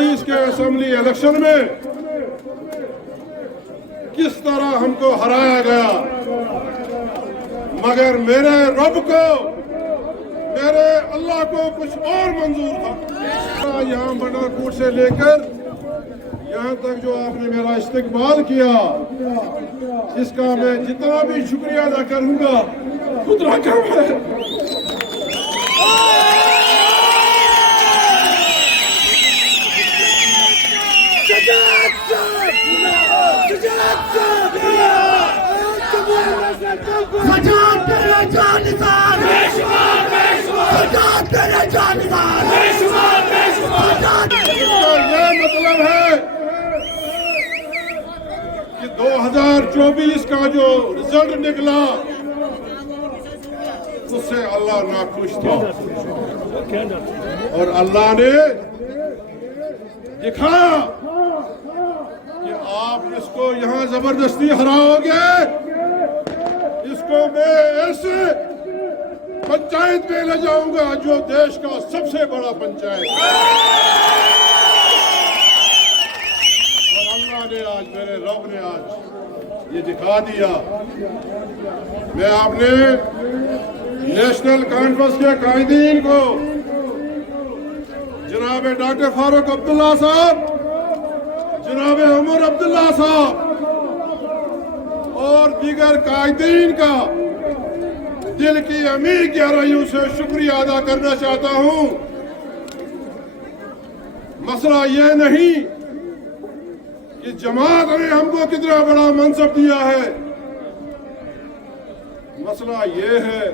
2020 के assembly election में किस तरह हमको हराया गया, मगर मेरे रब को, मेरे अल्लाह को कुछ और मंजूर था। यहाँ बंडरकोट से लेकर यहाँ तक जो आपने मेरा इस्तकबाल किया, इसका मैं जितना भी शुक्रिया अदा करूंगा उतना कम है। इसका यह मतलब है कि 2024 का जो रिजल्ट निकला उससे अल्लाह नाखुश था और अल्लाह ने दिखाया कि आप इसको यहां जबरदस्ती हराओगे। इसको मैं ऐसे पंचायत में ले जाऊंगा जो देश का सबसे बड़ा पंचायत है। और अल्लाह ने आज, मेरे रब ने आज ये दिखा दिया। मैं आपने नेशनल कॉन्फ्रेंस के कायदीन को, जनाब डॉक्टर फारूक अब्दुल्ला साहब, जनाब उमर अब्दुल्ला साहब और दीगर कायदीन का दिल की अमीर गहराइयों से शुक्रिया अदा करना चाहता हूं। मसला यह नहीं कि जमात ने हमको कितना बड़ा मनसब दिया है, मसला यह है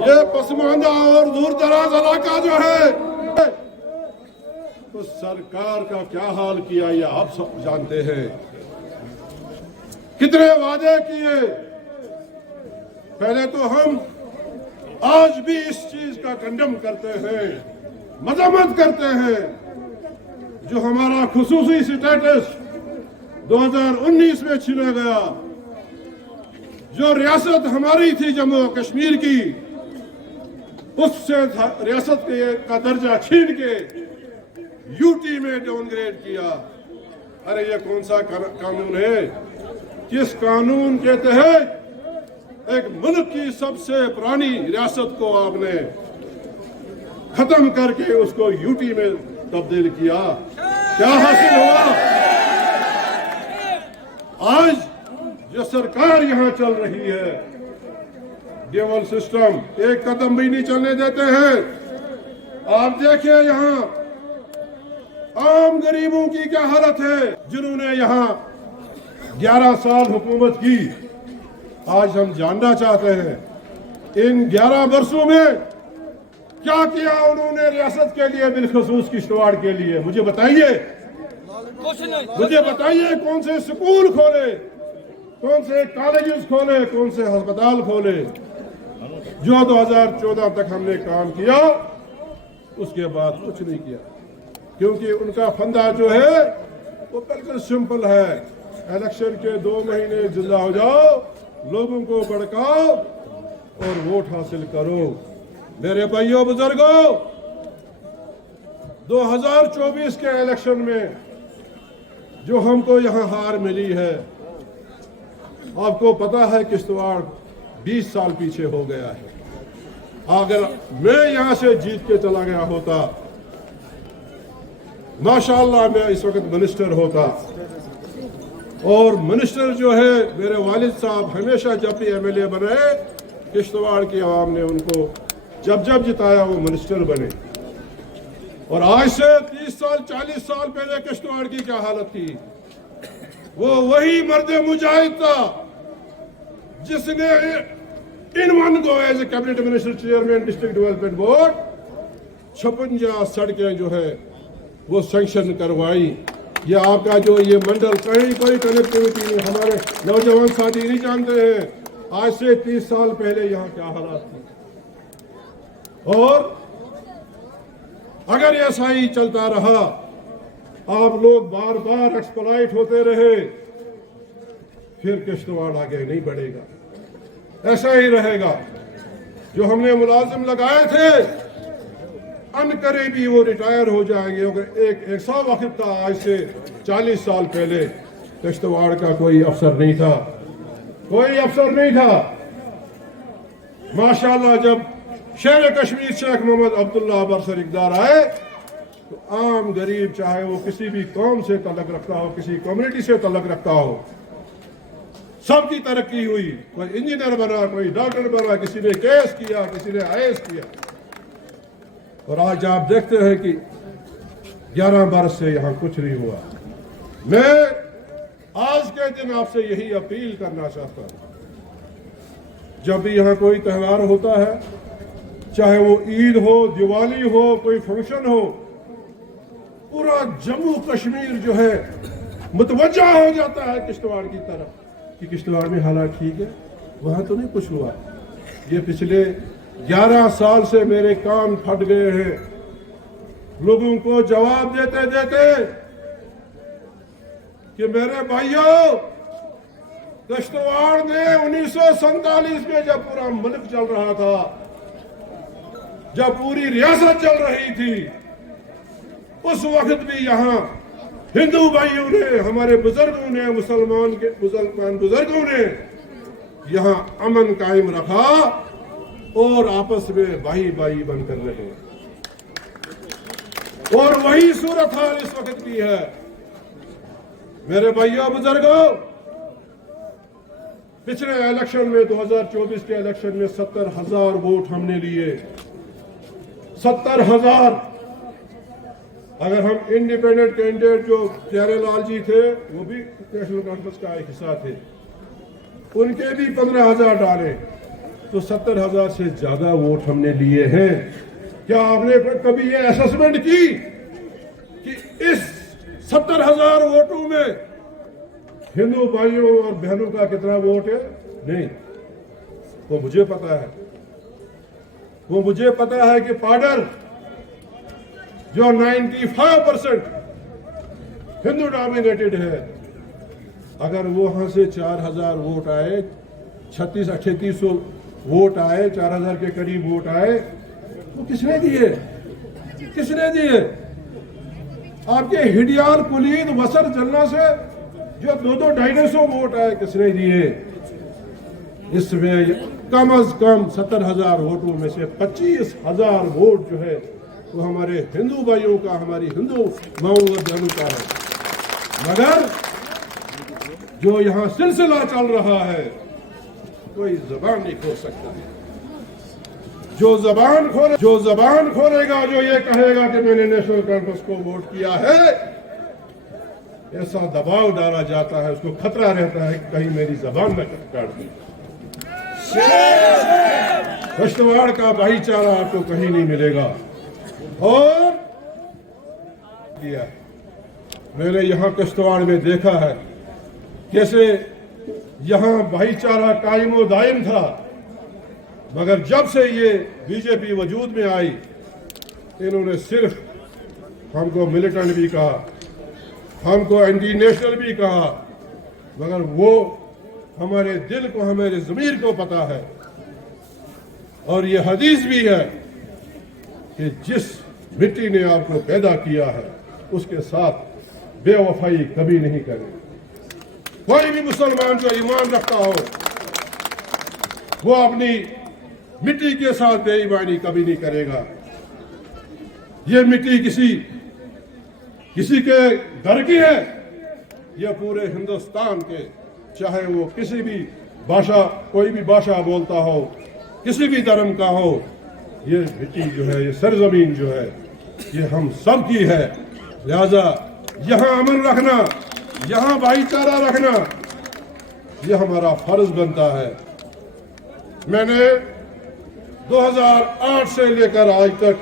ये पसमानदा और दूर दराज इलाका जो है, तो सरकार का क्या हाल किया ये आप सब जानते हैं। कितने वादे किए। पहले तो हम आज भी इस चीज का कंडम करते हैं, मजम्मत करते हैं, जो हमारा खुसूसी स्टेटस 2019 में छीना गया, जो रियासत हमारी थी जम्मू कश्मीर की, उससे रियासत का दर्जा छीन के यूटी में डाउनग्रेड किया। अरे ये कौन सा कानून है? किस कानून के तहत एक मुल्क की सबसे पुरानी रियासत को आपने खत्म करके उसको यूटी में तब्दील किया? क्या हासिल हुआ? आज जो सरकार यहां चल रही है, ड्यूअल सिस्टम, एक कदम भी नहीं चलने देते हैं। आप देखिए यहां आम गरीबों की क्या हालत है, जिन्होंने यहां 11 साल हुकूमत की। आज हम जानना चाहते हैं इन 11 वर्षों में क्या किया उन्होंने रियासत के लिए, बिलखसूस किश्तवाड़ के लिए। मुझे बताइए, मुझे बताइए कौन से स्कूल खोले, कौन से कॉलेजेस खोले, कौन से अस्पताल खोले। जो 2014 तक हमने काम किया उसके बाद कुछ नहीं किया, क्योंकि उनका फंदा जो है वो बिल्कुल सिंपल है। इलेक्शन के 2 महीने जिंदा हो जाओ, लोगों को भड़काओ और वोट हासिल करो। मेरे भाइयों बुजुर्गों, 2024 के इलेक्शन में जो हमको यहाँ हार मिली है, आपको पता है किश्तवाड़ 20 साल पीछे हो गया है। अगर मैं यहाँ से जीत के चला गया होता, माशाअल्लाह मैं इस वक्त मिनिस्टर होता। और मिनिस्टर जो है मेरे वालिद साहब हमेशा जब भी एमएलए बने, किश्तवाड़ की आवाम ने उनको जब जब जिताया वो मिनिस्टर बने। और आज से 30 साल 40 साल पहले किश्तवाड़ की क्या हालत थी? वो वही मर्द मुजाहिद था जिसने in one go as a cabinet minister, chairman district development board 56 सड़कें जो है वो सैंक्शन करवाई। ये आपका जो ये मंडल कहीं कोई कनेक्टिविटी नहीं, हमारे नौजवान साथी नहीं जानते हैं आज से 30 साल पहले यहाँ क्या हालात थे। और अगर ऐसा ही चलता रहा, आप लोग बार बार एक्सप्लॉइट होते रहे, फिर किश्तवाड़ आगे नहीं बढ़ेगा, ऐसा ही रहेगा। जो हमने मुलाजिम लगाए थे अनकरीबी वो रिटायर हो जाएंगे। एक ऐसा वक्त था आज से 40 साल पहले, किश्तवाड़ का कोई अफसर नहीं था, कोई अफसर नहीं था। माशाल्लाह जब शेर कश्मीर शेख मोहम्मद अब्दुल्ला बरसर इक़्तिदार आए तो आम गरीब, चाहे वो किसी भी कौम से तल्लुक़ रखता हो, किसी कम्युनिटी से तल्लुक़ रखता हो, सबकी तरक्की हुई। कोई इंजीनियर बना, कोई डॉक्टर बना, किसी ने केस किया, किसी ने IAS किया। और आज आप देखते हैं कि 11 बरस से यहां कुछ नहीं हुआ। मैं आज के दिन आपसे यही अपील करना चाहता हूं, जब भी यहां कोई त्यौहार होता है, चाहे वो ईद हो, दिवाली हो, कोई फंक्शन हो, पूरा जम्मू कश्मीर जो है मुतवज्जा हो जाता है किश्तवाड़ की तरफ कि किश्तवाड़ में हालात ठीक है, वहां तो नहीं कुछ हुआ। ये पिछले 11 साल से मेरे कान फट गए हैं लोगों को जवाब देते देते कि मेरे भाइयों, किश्तवाड़ में 1947 में जब पूरा मुल्क चल रहा था, जब पूरी रियासत चल रही थी, उस वक्त भी यहाँ हिंदू भाइयों ने, हमारे बुजुर्गों ने, मुसलमान बुजुर्गों ने यहाँ अमन कायम रखा और आपस में भाई भाई बनकर रहे। और वही सूरत हाल इस वक्त भी है। मेरे भाइयों बुजुर्गों, पिछले इलेक्शन में 2024 के इलेक्शन में 70,000 वोट हमने लिए। 70,000। अगर हम इंडिपेंडेंट कैंडिडेट जो प्यारे लाल जी थे, वो भी नेशनल कॉन्फ्रेंस का एक हिस्सा थे, उनके भी 15,000 डाले, तो 70,000 से ज्यादा वोट हमने लिए हैं। क्या आपने कभी ये असेसमेंट की कि इस 70,000 वोटों में हिंदू भाइयों और बहनों का कितना वोट है? नहीं, वो मुझे पता है। वो मुझे पता है कि पाडर जो 95% हिंदू डोमिनेटेड है, अगर वो वहां से 4,000 वोट आए, 3600 वोट आए, 4,000 के करीब वोट आए, तो किसने दिए? किसने दिए? आपके हिडियार, कुलीद, वसर, जलना से जो 200-250 वोट आए, किसने दिए? इसमें कम अज कम 70,000 वोटों में से 25,000 वोट जो है वो हमारे हिंदू भाइयों का, हमारी हिंदू माओ और बहनों का है। मगर जो यहाँ सिलसिला चल रहा है, कोई जबान नहीं खोल सकता। जो जबान खोलेगा, जो ये कहेगा कि मैंने नेशनल कॉन्फ्रेंस को वोट किया है, ऐसा दबाव डाला जाता है, उसको खतरा रहता है कि कहीं मेरी जबान में काट दी। किश्तवाड़ का भाईचारा आपको कहीं नहीं मिलेगा। और किया मैंने यहाँ किश्तवाड़ में देखा है कैसे यहाँ भाईचारा कायम व दायम था, मगर जब से ये बीजेपी वजूद में आई, इन्होंने सिर्फ हमको मिलिटेंट भी कहा, हमको एंटी नेशनल भी कहा, मगर वो हमारे दिल को, हमारे ज़मीर को पता है। और ये हदीस भी है कि जिस मिट्टी ने आपको पैदा किया है उसके साथ बेवफाई कभी नहीं करें। कोई भी मुसलमान जो ईमान रखता हो, वो अपनी मिट्टी के साथ बेईमानी कभी नहीं करेगा। ये मिट्टी किसी के घर की है, यह पूरे हिंदुस्तान के, चाहे वो किसी भी भाषा, कोई भी भाषा बोलता हो, किसी भी धर्म का हो, ये मिट्टी जो है, ये सरजमीन जो है, ये हम सब की है। लिहाजा यहाँ अमन रखना, यहाँ भाईचारा रखना, ये हमारा फर्ज बनता है। मैंने 2008 से लेकर आज तक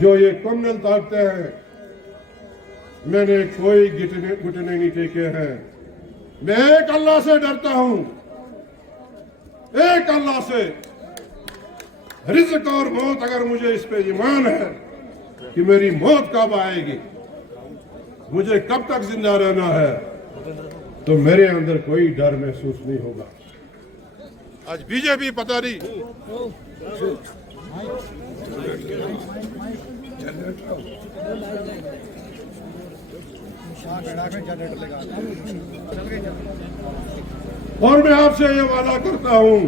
जो ये कम्युनल ताकतें हैं, मैंने कोई घुटने नहीं टेके हैं। मैं एक अल्लाह से डरता हूं, एक अल्लाह से। रिज़्क़ और मौत, अगर मुझे इस पे ईमान है कि मेरी मौत कब आएगी, मुझे कब तक जिंदा रहना है, तो मेरे अंदर कोई डर महसूस नहीं होगा। आज बीजेपी पता नहीं और मैं आपसे ये वादा करता हूं,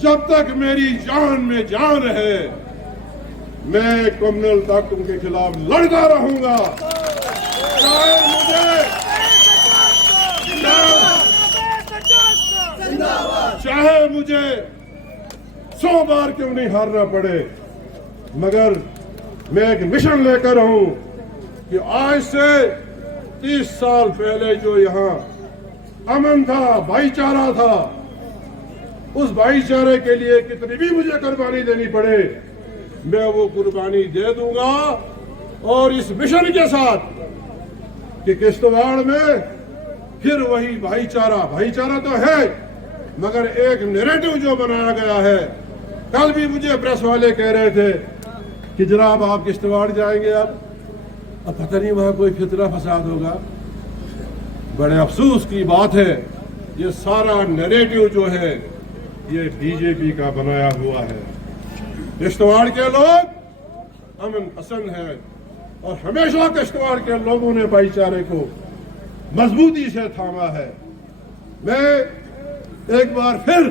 जब तक मेरी जान में जान है, मैं कम्युनल ताकतों के खिलाफ लड़ता रहूंगा। चाहे मुझे 100 बार क्यों नहीं हारना पड़े, मगर मैं एक मिशन लेकर हूं कि आज से 30 साल पहले जो यहाँ अमन था, भाईचारा था, उस भाईचारे के लिए कितनी भी मुझे कुर्बानी देनी पड़े, मैं वो कुर्बानी दे दूंगा। और इस मिशन के साथ कि किश्तवाड़ में फिर वही भाईचारा तो है, मगर एक नैरेटिव जो बनाया गया है। कल भी मुझे प्रेस वाले कह रहे थे कि जनाब आप किश्तवाड़ जाएंगे, अब पता नहीं वहां कोई फितना फसाद होगा। बड़े अफसोस की बात है, ये सारा नैरेटिव जो है ये बीजेपी का बनाया हुआ है। किश्तवाड़ के लोग अमन पसंद है और हमेशा किश्तवाड़ के लोगों ने भाईचारे को मजबूती से थामा है। मैं एक बार फिर